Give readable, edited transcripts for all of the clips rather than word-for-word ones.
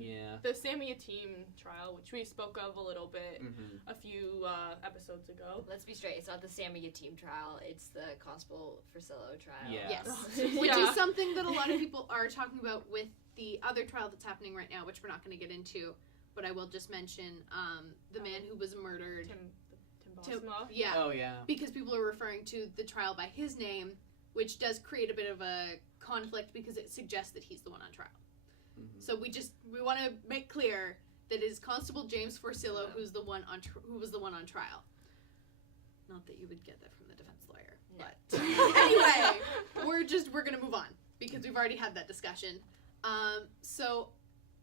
Yeah. The Sammy Yatim trial, which we spoke of a little bit a few episodes ago. Let's be straight, it's not the Sammy Yatim trial, it's the Constable Frisillo trial. Yeah. Yes. Which is something that a lot of people are talking about with the other trial that's happening right now, which we're not going to get into, but I will just mention the man who was murdered. Tim Bosma? Yeah. Oh, yeah. Because people are referring to the trial by his name, which does create a bit of a conflict because it suggests that he's the one on trial. So we want to make clear that it is Constable James Forcillo who was the one on trial. Not that you would get that from the defense lawyer, but anyway, we're gonna move on because we've already had that discussion. So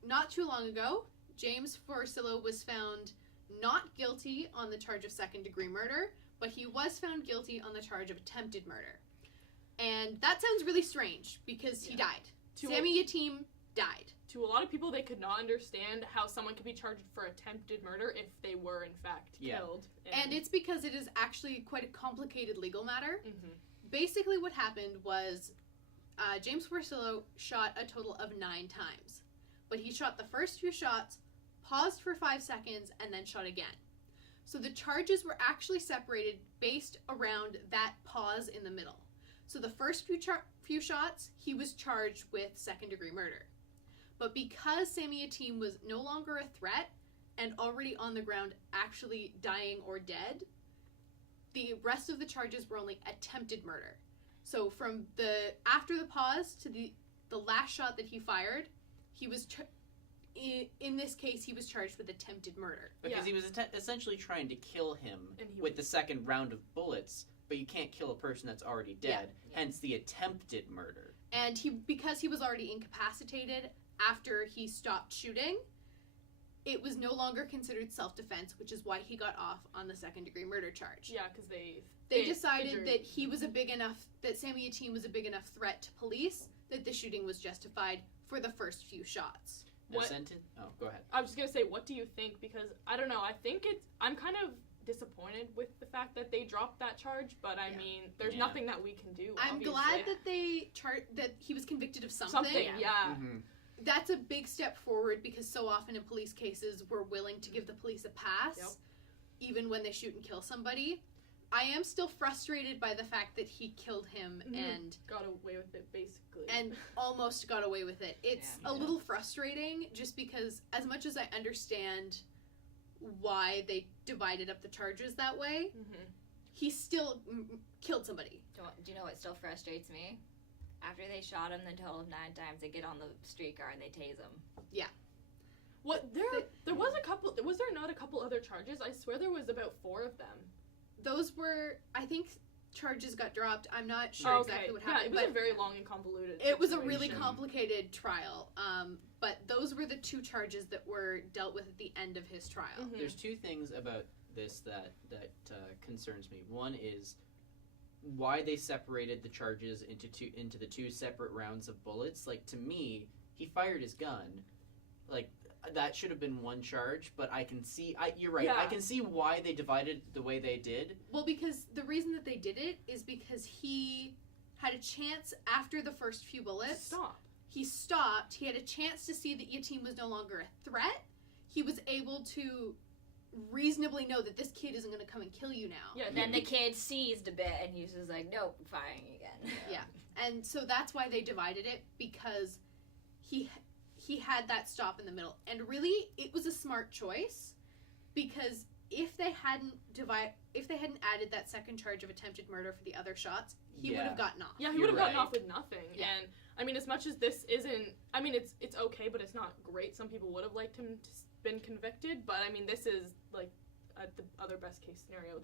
not too long ago, James Forcillo was found not guilty on the charge of second-degree murder, but he was found guilty on the charge of attempted murder. And that sounds really strange because he died. Sammy Yatim died. To a lot of people, they could not understand how someone could be charged for attempted murder if they were, in fact, killed. And it's because it is actually quite a complicated legal matter. Basically what happened was James Forcillo shot a total of 9 times. But he shot the first few shots, paused for 5 seconds, and then shot again. So the charges were actually separated based around that pause in the middle. So the first few shots, he was charged with second-degree murder. But because Sammy Yatim was no longer a threat and already on the ground actually dying or dead, the rest of the charges were only attempted murder. So from after the pause to the last shot that he fired, he was in this case he was charged with attempted murder. Because he was essentially trying to kill him with the second round of bullets, but you can't kill a person that's already dead, hence the attempted murder. And because he was already incapacitated after he stopped shooting, it was no longer considered self-defense, which is why he got off on the second-degree murder charge. Yeah, because they decided that that Sammy Yatim was a big enough threat to police that the shooting was justified for the first few shots. Oh, go ahead. I was just going to say, what do you think? Because, I don't know, I'm kind of disappointed with the fact that they dropped that charge, but I mean, there's nothing that we can do. I'm glad that that he was convicted of something. That's a big step forward because so often in police cases we're willing to give the police a pass even when they shoot and kill somebody. I am still frustrated by the fact that he killed him and got away with it, basically. And almost got away with it. It's a little frustrating just because as much as I understand why they divided up the charges that way, he still killed somebody. Do you know what still frustrates me? After they shot him the total of 9 times, they get on the streetcar and they tase him. Yeah. What there was a couple. Was there not a couple other charges? I swear there was about 4 of them. Those were, I think, charges got dropped. I'm not sure exactly what happened. Yeah, it was a very long and convoluted situation. It was a really complicated trial. But those were the 2 charges that were dealt with at the end of his trial. There's 2 things about this that concerns me. One is why they separated the charges into the 2 separate rounds of bullets. Like, to me, he fired his gun. Like, that should have been 1 charge, but I can see... you're right. Yeah. I can see why they divided the way they did. Well, because the reason that they did it is because he had a chance after the first few bullets. He stopped. He had a chance to see that Yatim was no longer a threat. He was able to reasonably know that this kid isn't going to come and kill you now. Yeah. Then the kid seized a bit, and he was just like, nope, firing again. Yeah. And so that's why they divided it, because he had that stop in the middle. And really, it was a smart choice, because if they hadn't added that second charge of attempted murder for the other shots, he would have gotten off. Yeah, he would have gotten off with nothing. Yeah. And I mean, as much as this isn't, I mean, it's okay, but it's not great. Some people would have liked him to been convicted, but I mean, this is like the other best case scenario.